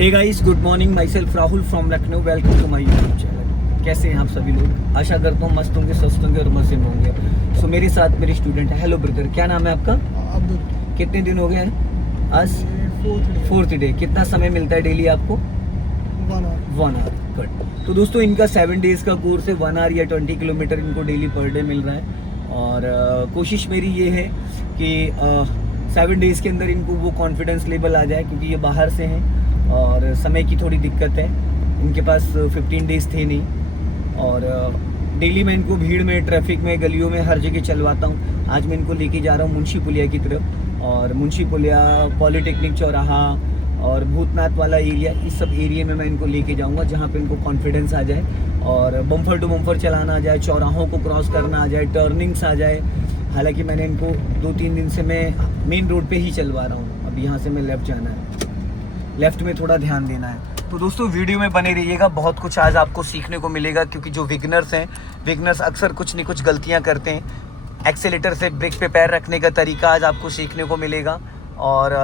Hey guys, good morning. Myself Rahul from Lucknow. Welcome to my YouTube channel. कैसे हैं आप सभी लोग? आशा करता हूँ मस्त होंगे, स्वस्थ होंगे और मजे में होंगे। सो मेरे साथ मेरे स्टूडेंट है। हेलो ब्रदर, क्या नाम है आपका? अब्दुल। कितने दिन हो गए हैं आज? Fourth day. कितना समय मिलता है डेली आपको? 1 आवर। गुड। तो दोस्तों, इनका 7 डेज का कोर्स है। 1 आवर या 20 किलोमीटर इनको डेली पर डे मिल रहा है। और कोशिश मेरी ये है कि 7 डेज के अंदर इनको वो कॉन्फिडेंस लेवल आ जाए, क्योंकि ये बाहर से हैं और समय की थोड़ी दिक्कत है। इनके पास 15 डेज थे नहीं। और डेली मैं इनको भीड़ में, ट्रैफिक में, गलियों में हर जगह चलवाता हूँ। आज मैं इनको लेके जा रहा हूँ मुंशी पुलिया की तरफ। और मुंशी पुलिया, पॉलिटेक्निक चौराहा और भूतनाथ वाला एरिया, इस सब एरिया में मैं इनको लेके जाऊंगा, जहाँ पे इनको कॉन्फिडेंस आ जाए और बम्फर टू बम्फर चलाना आ जाए, चौराहों को क्रॉस करना आ जाए, टर्निंग्स आ जाए। हालांकि मैंने इनको 2-3 दिन से मैं मेन रोड पे ही चलवा रहा हूँ। अब यहाँ से मैं लेफ़्ट जाना है, लेफ़्ट में थोड़ा ध्यान देना है। तो दोस्तों, वीडियो में बने रहिएगा। बहुत कुछ आज आपको सीखने को मिलेगा, क्योंकि जो बिगनर्स हैं, बिगनर्स अक्सर कुछ न कुछ गलतियाँ करते हैं। एक्सेलेटर से ब्रेक पे पैर रखने का तरीका आज आपको सीखने को मिलेगा। और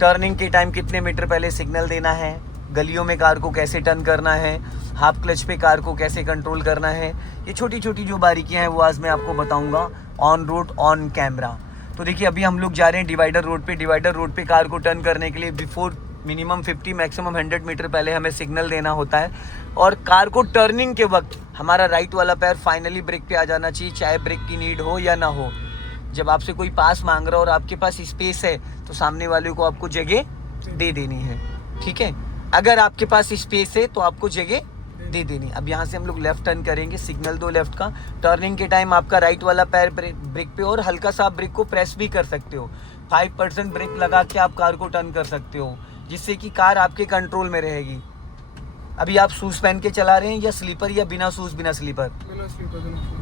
टर्निंग के टाइम कितने मीटर पहले सिग्नल देना है, गलियों में कार को कैसे टर्न करना है, हाफ क्लच पे कार को कैसे कंट्रोल करना है, ये छोटी छोटी जो बारीकियां हैं वो आज मैं आपको बताऊंगा ऑन रोड, ऑन कैमरा। तो देखिए, अभी हम लोग जा रहे हैं डिवाइडर रोड पे। डिवाइडर रोड पे कार को टर्न करने के लिए बिफोर मिनिमम 50 मैक्सिमम 100 मीटर पहले हमें सिग्नल देना होता है। और कार को टर्निंग के वक्त हमारा राइट वाला पैर फाइनली ब्रेक पे आ जाना चाहिए, चाहे ब्रेक की नीड हो या ना हो। जब आपसे कोई पास मांग रहा हो और आपके पास स्पेस है, तो सामने वाले को आपको जगह दे देनी है, ठीक है? अगर आपके पास स्पेस है तो आपको जगह दे देनी। अब यहाँ से हम लोग लेफ्ट टर्न करेंगे, सिग्नल दो लेफ्ट का। टर्निंग के टाइम आपका राइट वाला पैर ब्रेक पे, और हल्का सा आप ब्रेक को प्रेस भी कर सकते हो। 5% ब्रेक लगा के आप कार को टर्न कर सकते हो, जिससे कि कार आपके कंट्रोल में रहेगी। अभी आप शूज पहन के चला रहे हैं या स्लीपर, या बिना शूज बिना स्लीपर?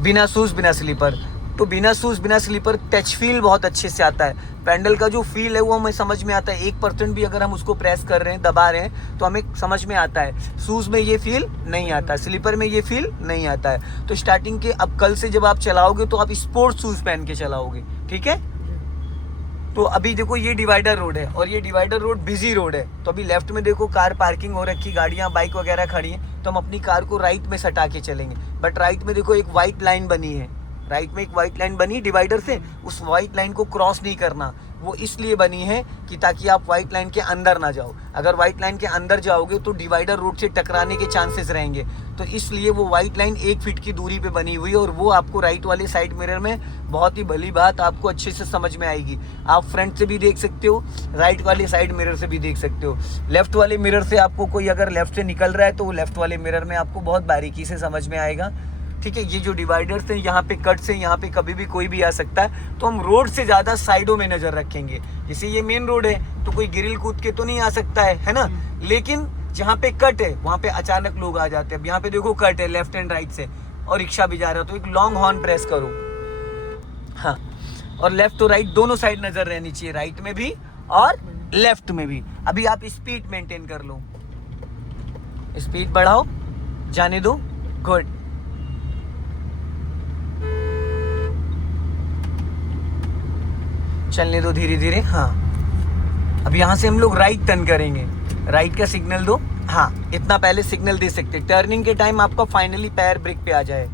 बिना शूज बिना स्लीपर। तो बिना शूज बिना स्लीपर टच फील बहुत अच्छे से आता है। पैडल का जो फील है वो हमें समझ में आता है। 1% भी अगर हम उसको प्रेस कर रहे हैं, दबा रहे हैं, तो हमें समझ में आता है। शूज में ये फील नहीं आता, स्लीपर में ये फील नहीं आता है। तो स्टार्टिंग के, अब कल से जब आप चलाओगे तो आप स्पोर्ट्स शूज पहन के चलाओगे, ठीक है? तो अभी देखो, ये डिवाइडर रोड है और ये डिवाइडर रोड बिजी रोड है। तो अभी लेफ्ट में देखो कार पार्किंग हो रखी, गाड़ियां, बाइक वगैरह खड़ी हैं। तो हम अपनी कार को राइट में सटा के चलेंगे। बट राइट में देखो एक वाइट लाइन बनी है, राइट में एक वाइट लाइन बनी डिवाइडर से। उस वाइट लाइन को क्रॉस नहीं करना। वो इसलिए बनी है कि ताकि आप वाइट लाइन के अंदर ना जाओ। अगर वाइट लाइन के अंदर जाओगे तो डिवाइडर रोड से टकराने के चांसेस रहेंगे। तो इसलिए वो वाइट लाइन 1 फीट की दूरी पे बनी हुई है, और वो आपको राइट वाले साइड मिरर में बहुत ही भली बात आपको अच्छे से समझ में आएगी। आप फ्रंट से भी देख सकते हो, राइट वाले साइड मिरर से भी देख सकते हो। लेफ्ट वाले मिरर से आपको कोई अगर लेफ्ट से निकल रहा है तो वो लेफ्ट वाले मिरर में आपको बहुत बारीकी से समझ में आएगा, ठीक है? ये जो डिवाइडर्स हैं, यहाँ पे कट से, यहाँ पे कभी भी कोई भी आ सकता है। तो हम रोड से ज़्यादा साइडों में नज़र रखेंगे। जैसे ये मेन रोड है तो कोई गिरिल कूद के तो नहीं आ सकता है ना? लेकिन जहाँ पे कट है वहाँ पे अचानक लोग आ जाते हैं। अब यहाँ पे देखो कट है लेफ्ट एंड राइट से, और रिक्शा भी जा रहा है, तो एक लॉन्ग हॉर्न प्रेस करो। हाँ, और लेफ्ट और राइट दोनों साइड नज़र रहनी चाहिए, राइट में भी और लेफ्ट में भी। अभी आप स्पीड मेंटेन कर लो, स्पीड बढ़ाओ, जाने दो। गुड। चलने दो धीरे धीरे। हाँ, अब यहाँ से हम लोग राइट टर्न करेंगे। राइट का सिग्नल दो। हाँ, इतना पहले सिग्नल दे सकते। टर्निंग के टाइम आपका फाइनली पैर ब्रेक पे आ जाए।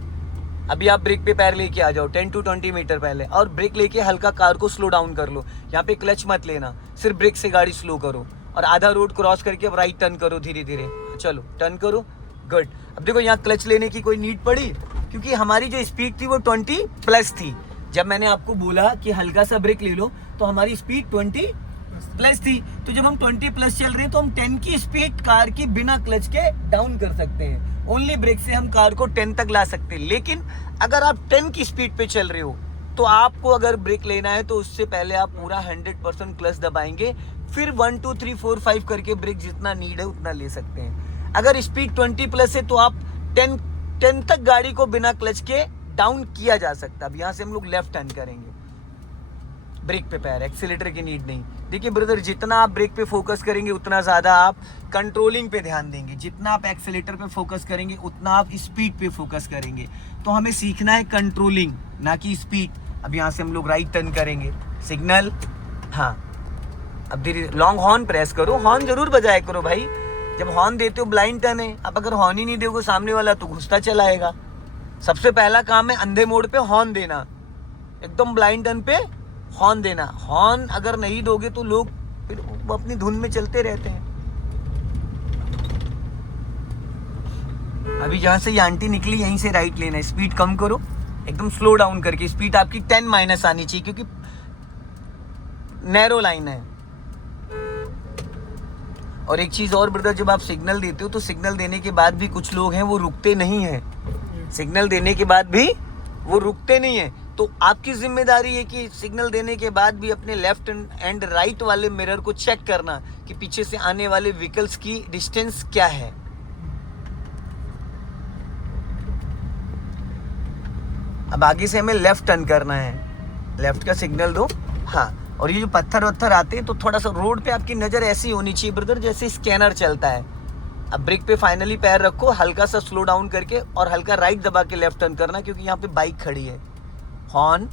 अभी आप ब्रेक पे पैर लेके आ जाओ 10 to 20 मीटर पहले, और ब्रेक लेके हल्का कार को स्लो डाउन कर लो। यहाँ पे क्लच मत लेना, सिर्फ ब्रेक से गाड़ी स्लो करो। और आधा रोड क्रॉस करके अब राइट टर्न करो धीरे धीरे। चलो, टर्न करो। गुड। अब देखो, यहाँ क्लच लेने की कोई नीड पड़ी, क्योंकि हमारी जो स्पीड थी वो 20+ थी। जब मैंने आपको बोला कि हल्का सा ब्रेक ले लो, तो हमारी स्पीड 20+ थी। तो जब हम 20+ चल रहे हैं तो हम 10 की स्पीड कार की बिना क्लच के डाउन कर सकते हैं। ओनली ब्रेक से हम कार को 10 तक ला सकते हैं। लेकिन अगर आप 10 की स्पीड पे चल रहे हो, तो आपको अगर ब्रेक लेना है तो उससे पहले आप पूरा 100% क्लच दबाएंगे। फिर 1 2 3 4 5 करके ब्रेक जितना नीड है उतना ले सकते हैं। अगर स्पीड 20+ है तो आप 10 तक गाड़ी को बिना क्लच के डाउन किया जा सकता है। अब यहाँ से हम लोग लेफ्ट टर्न करेंगे, ब्रेक पे पैर, एक्सीलेटर की नीड नहीं। देखिए ब्रदर, जितना आप ब्रेक पे फोकस करेंगे उतना ज़्यादा आप कंट्रोलिंग पे ध्यान देंगे। जितना आप एक्सीलेटर पे फोकस करेंगे उतना आप स्पीड पे फोकस करेंगे। तो हमें सीखना है कंट्रोलिंग, ना कि स्पीड। अब यहाँ से हम लोग राइट टर्न करेंगे, सिग्नल। हाँ, अब धीरे लॉन्ग हॉर्न प्रेस करो, हॉर्न जरूर बजाया करो भाई। जब हॉर्न देते हो ब्लाइंड टर्न है, अब अगर हॉर्न ही नहीं दोगे सामने वाला तो घुसता चला आएगा। सबसे पहला काम है अंधे मोड़ पे हॉर्न देना, एकदम ब्लाइंड टर्न पे हॉर्न देना। हॉर्न अगर नहीं दोगे तो लोग फिर वो अपनी धुन में चलते रहते हैं। अभी जहां से ये आंटी निकली यहीं से राइट लेना है, स्पीड कम करो, एकदम स्लो डाउन करके। स्पीड आपकी 10 माइनस आनी चाहिए क्योंकि नैरो लाइन है। और एक चीज और ब्रदर, जब आप सिग्नल देते हो तो सिग्नल देने के बाद भी कुछ लोग हैं वो रुकते नहीं हैं। सिग्नल देने के बाद भी वो रुकते नहीं है, तो आपकी जिम्मेदारी है कि सिग्नल देने के बाद भी अपने लेफ्ट एंड राइट वाले मिरर को चेक करना कि पीछे से आने वाले व्हीकल्स की डिस्टेंस क्या है। अब आगे से हमें लेफ्ट टर्न करना है, लेफ्ट का सिग्नल दो। हाँ, और ये जो पत्थर वत्थर आते हैं तो थोड़ा सा रोड पे आपकी नज़र ऐसी होनी चाहिए ब्रदर जैसे स्कैनर चलता है। अब ब्रेक पे फाइनली पैर रखो, हल्का सा स्लो डाउन करके और हल्का राइट दबा के लेफ्ट टर्न करना क्योंकि यहाँ पे बाइक खड़ी है। हॉर्न,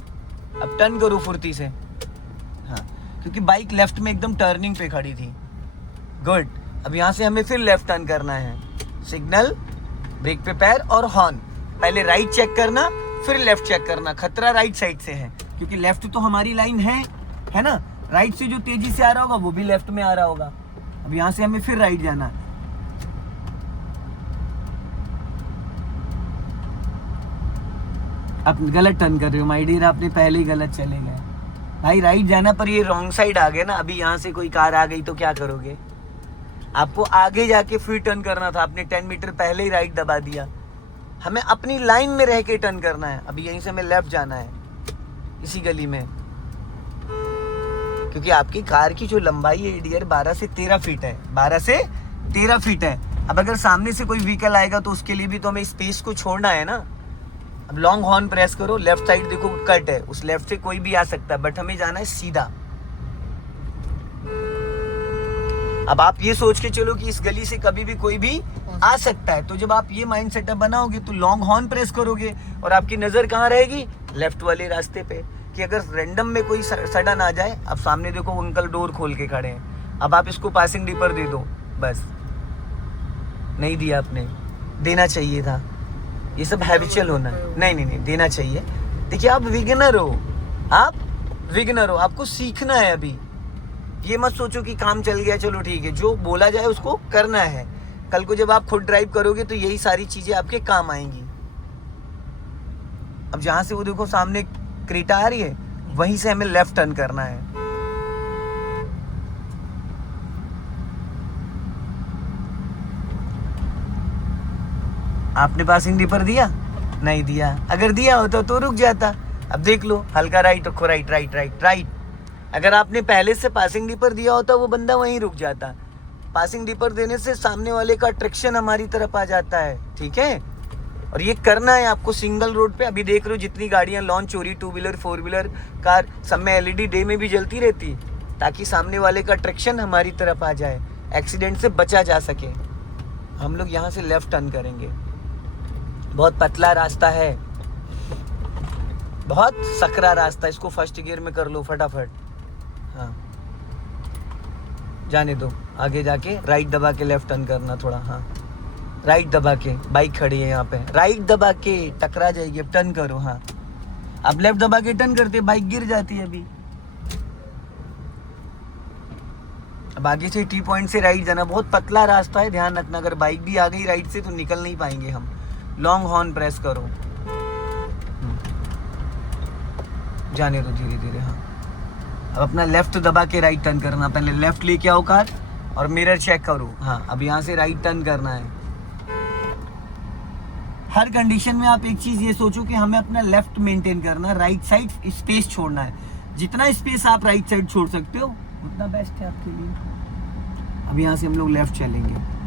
अब टर्न करो फुर्ती से। हाँ, क्योंकि बाइक लेफ्ट में एकदम टर्निंग पे खड़ी थी। गुड। अब यहाँ से हमें फिर लेफ्ट टर्न करना है। सिग्नल, ब्रेक पे पैर और हॉर्न। पहले राइट चेक करना फिर लेफ्ट चेक करना। खतरा राइट साइड से है क्योंकि लेफ्ट तो हमारी लाइन है ना। राइट से जो तेजी से आ रहा होगा वो भी लेफ्ट में आ रहा होगा। अब यहाँ से हमें फिर राइट जाना है। आप गलत टर्न कर रहे हो माय डियर, आपने पहले ही गलत चले गए भाई। राइट जाना पर ये रॉन्ग साइड आ गए ना। अभी यहाँ से कोई कार आ गई तो क्या करोगे? आपको आगे जाके फिर टर्न करना था, आपने 10 मीटर पहले ही राइट दबा दिया। हमें अपनी लाइन में रह के टर्न करना है। अभी यहीं से हमें लेफ्ट जाना है इसी गली में, क्योंकि आपकी कार की जो लंबाई है डियर 12 से 13 फीट है। 12 से 13 फीट है। अब अगर सामने से कोई व्हीकल आएगा तो उसके लिए भी तो हमें स्पेस को छोड़ना है ना। अब लॉन्ग हॉर्न प्रेस करो, लेफ्ट साइड देखो कट है, उस लेफ्ट से कोई भी आ सकता है बट हमें जाना है सीधा। अब आप ये सोच के चलो कि इस गली से कभी भी कोई भी आ सकता है, तो जब आप ये माइंड सेटअप बनाओगे तो लॉन्ग हॉर्न प्रेस करोगे और आपकी नजर कहाँ रहेगी? लेफ्ट वाले रास्ते पे, कि अगर रैंडम में कोई सडन आ जाए। अब सामने देखो अंकल डोर खोल के खड़े हैं, अब आप इसको पासिंग डीपर दे दो, बस नहीं दिया आपने, देना चाहिए था। ये सब हैबिचुअल होना है। नहीं देना चाहिए। देखिए आप विगनर हो, आपको सीखना है अभी। ये मत सोचो कि काम चल गया चलो ठीक है, जो बोला जाए उसको करना है। कल को जब आप खुद ड्राइव करोगे तो यही सारी चीजें आपके काम आएंगी। अब जहां से वो देखो सामने क्रेटा आ रही है, वहीं से हमें लेफ्ट टर्न करना है। आपने पासिंग डीपर दिया? नहीं दिया। अगर दिया होता तो रुक जाता। अब देख लो, हल्का राइट रखो, राइट। अगर आपने पहले से पासिंग डीपर दिया होता वो बंदा वहीं रुक जाता। पासिंग डीपर देने से सामने वाले का अट्रैक्शन हमारी तरफ आ जाता है, ठीक है। और ये करना है आपको सिंगल रोड पे। अभी देख रहे हो जितनी गाड़ियां लॉन्च हो रही, 2 व्हीलर 4 व्हीलर कार, सब में LED डे में भी जलती रहती, ताकि सामने वाले का अट्रैक्शन हमारी तरफ आ जाए, एक्सीडेंट से बचा जा सके। हम लोग यहाँ से लेफ्ट टर्न करेंगे। बहुत पतला रास्ता है, बहुत सकरा रास्ता, इसको फर्स्ट गियर में कर लो फटाफट। हाँ, जाने दो। आगे जाके राइट दबा के लेफ्ट टर्न करना थोड़ा। हाँ, राइट दबा के, बाइक खड़ी है यहाँ पे, राइट दबा के टकरा जाएगी। अब टर्न करो। हाँ, अब लेफ्ट दबा के टर्न करते बाइक गिर जाती है अभी। अब आगे से टी पॉइंट से राइट जाना, बहुत पतला रास्ता है, ध्यान रखना। अगर बाइक भी आ गई राइट से तो निकल नहीं पाएंगे हम। लॉन्ग हॉर्न प्रेस करो, जाने दो धीरे धीरे। हाँ, अब अपना लेफ्ट दबा के राइट टर्न करना। पहले लेफ्ट लेके आओ कार और मिरर चेक करो। हाँ, अब यहाँ से राइट टर्न करना है। हर कंडीशन में आप एक चीज ये सोचो कि हमें अपना लेफ्ट मेंटेन करना, राइट साइड स्पेस छोड़ना है। जितना स्पेस आप राइट साइड छोड़ सकते हो उतना बेस्ट है आपके लिए। अब यहाँ से हम लोग लेफ्ट चलेंगे।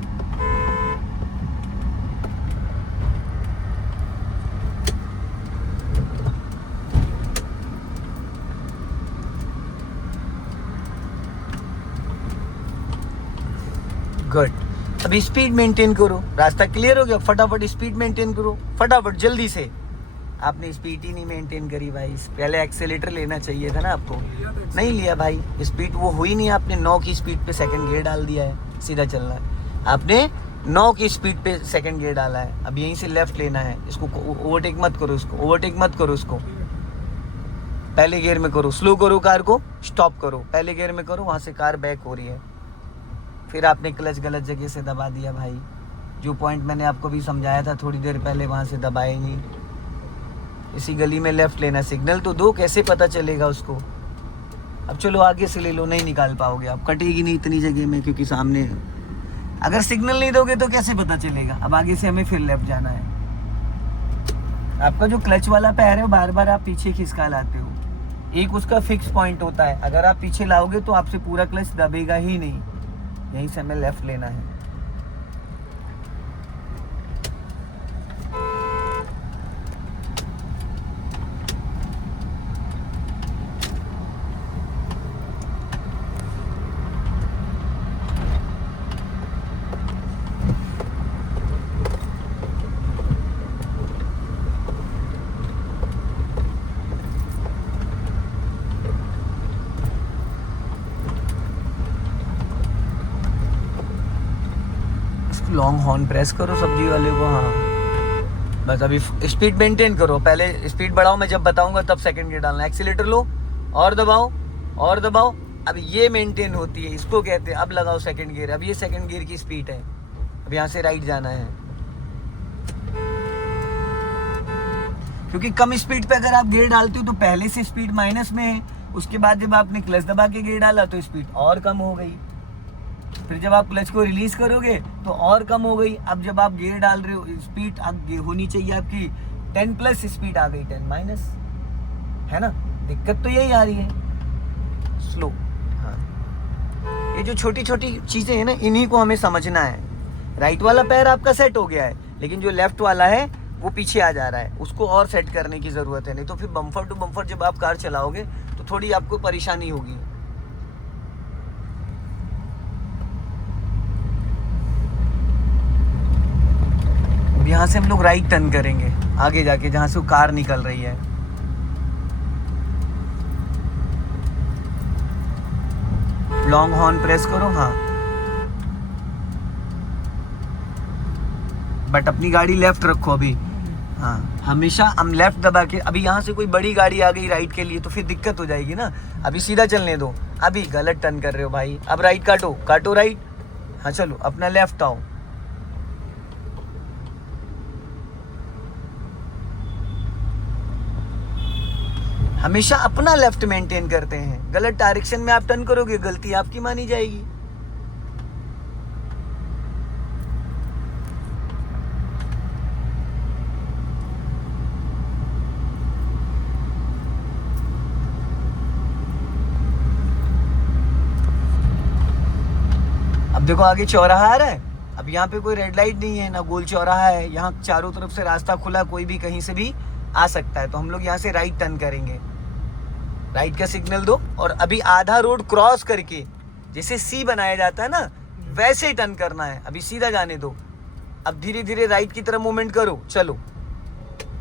गुड। अभी स्पीड मेंटेन करो, रास्ता क्लियर हो गया, फटाफट स्पीड मेंटेन करो, फटाफट जल्दी से। आपने स्पीड ही नहीं मेंटेन करी भाई, पहले एक्सेलेरेटर लेना चाहिए था ना आपको, नहीं लिया भाई। स्पीड वो हुई नहीं, आपने 9 की स्पीड पे सेकंड गियर डाल दिया है, सीधा चलना है। आपने 9 की स्पीड पे सेकंड गियर डाला है, अब यहीं से लेफ्ट लेना है। इसको ओवरटेक मत करो, इसको ओवरटेक मत करो, इसको पहले गियर में करो, स्लो करो कार को, स्टॉप करो, पहले गियर में करो, वहाँ से कार बैक हो रही है। फिर आपने क्लच गलत जगह से दबा दिया भाई, जो पॉइंट मैंने आपको भी समझाया था थोड़ी देर पहले, वहाँ से दबाए नहीं। इसी गली में लेफ्ट लेना, सिग्नल तो दो, कैसे पता चलेगा उसको। अब चलो आगे से ले लो, नहीं निकाल पाओगे आप, कटेगी नहीं इतनी जगह में क्योंकि सामने है। अगर सिग्नल नहीं दोगे तो कैसे पता चलेगा। अब आगे से हमें फिर लेफ्ट जाना है। आपका जो क्लच वाला पैर है बार बार आप पीछे खिसका लाते हो, एक उसका फिक्स पॉइंट होता है, अगर आप पीछे लाओगे तो आपसे पूरा क्लच दबेगा ही नहीं। यहीं से हमें लेफ्ट लेना है। लॉन्ग हॉर्न प्रेस करो सब्जी वाले को। हाँ बस अभी स्पीड मेंटेन करो, पहले स्पीड बढ़ाओ, मैं जब बताऊंगा तब सेकंड गियर डालना। एक्सीलेटर लो और दबाओ और दबाओ, अब ये मेंटेन होती है, इसको कहते हैं। अब लगाओ सेकंड गियर, अब ये सेकंड गियर की स्पीड है। अब यहाँ से राइट जाना है, क्योंकि कम स्पीड पे अगर आप गियर डालते हो तो पहले से स्पीड माइनस में है, उसके बाद जब आपने क्लच दबा के गियर डाला तो स्पीड और कम हो गई, फिर जब आप क्लच को रिलीज करोगे तो और कम हो गई। अब जब आप गियर डाल रहे हो स्पीड अब होनी चाहिए आपकी 10 प्लस, स्पीड आ गई 10 माइनस, है ना। दिक्कत तो यही आ रही है, स्लो। हाँ, ये जो छोटी छोटी चीजें हैं ना, इन्हीं को हमें समझना है। राइट वाला पैर आपका सेट हो गया है, लेकिन जो लेफ्ट वाला है वो पीछे आ जा रहा है, उसको और सेट करने की जरूरत है। नहीं तो फिर बम्फर टू बम्फर जब आप कार चलाओगे तो थोड़ी आपको परेशानी होगी। यहाँ से हम लोग राइट टर्न करेंगे आगे जाके, जहां से वो कार निकल रही है। लॉन्ग हॉर्न प्रेस करो। हाँ, बट अपनी गाड़ी लेफ्ट रखो अभी। हाँ, हमेशा हम लेफ्ट दबा के, अभी यहाँ से कोई बड़ी गाड़ी आ गई राइट के लिए तो फिर दिक्कत हो जाएगी ना। अभी सीधा चलने दो, अभी गलत टर्न कर रहे हो भाई, अब राइट काटो, काटो राइट। हाँ चलो, अपना लेफ्ट आओ। हमेशा अपना लेफ्ट मेंटेन करते हैं, गलत डायरेक्शन में आप टर्न करोगे गलती आपकी मानी जाएगी। अब देखो आगे चौराहा आ रहा है, अब यहाँ पे कोई रेड लाइट नहीं है ना गोल चौराहा है, यहाँ चारों तरफ से रास्ता खुला, कोई भी कहीं से भी आ सकता है। तो हम लोग यहाँ से राइट टर्न करेंगे, राइट का सिग्नल दो और अभी आधा रोड क्रॉस करके जैसे सी बनाया जाता है ना वैसे ही टर्न करना है। अभी सीधा जाने दो, अब धीरे धीरे राइट की तरफ मूवमेंट करो, चलो।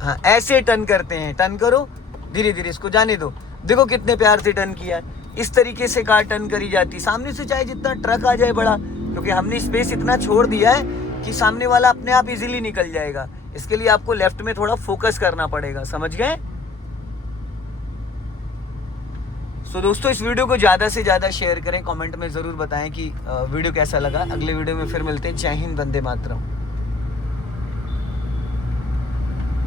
हाँ, ऐसे टर्न करते हैं, टर्न करो धीरे धीरे, इसको जाने दो। देखो कितने प्यार से टर्न किया है, इस तरीके से कार टर्न करी जाती। सामने से चाहे जितना ट्रक आ जाए बड़ा, क्योंकि हमने स्पेस इतना छोड़ दिया है कि सामने वाला अपने आप इजीली निकल जाएगा। इसके लिए आपको लेफ्ट में थोड़ा फोकस करना पड़ेगा, समझ गए। तो दोस्तों इस वीडियो को ज़्यादा से ज़्यादा शेयर करें, कमेंट में ज़रूर बताएं कि वीडियो कैसा लगा। अगले वीडियो में फिर मिलते हैं। जय हिंद, वंदे मातरम।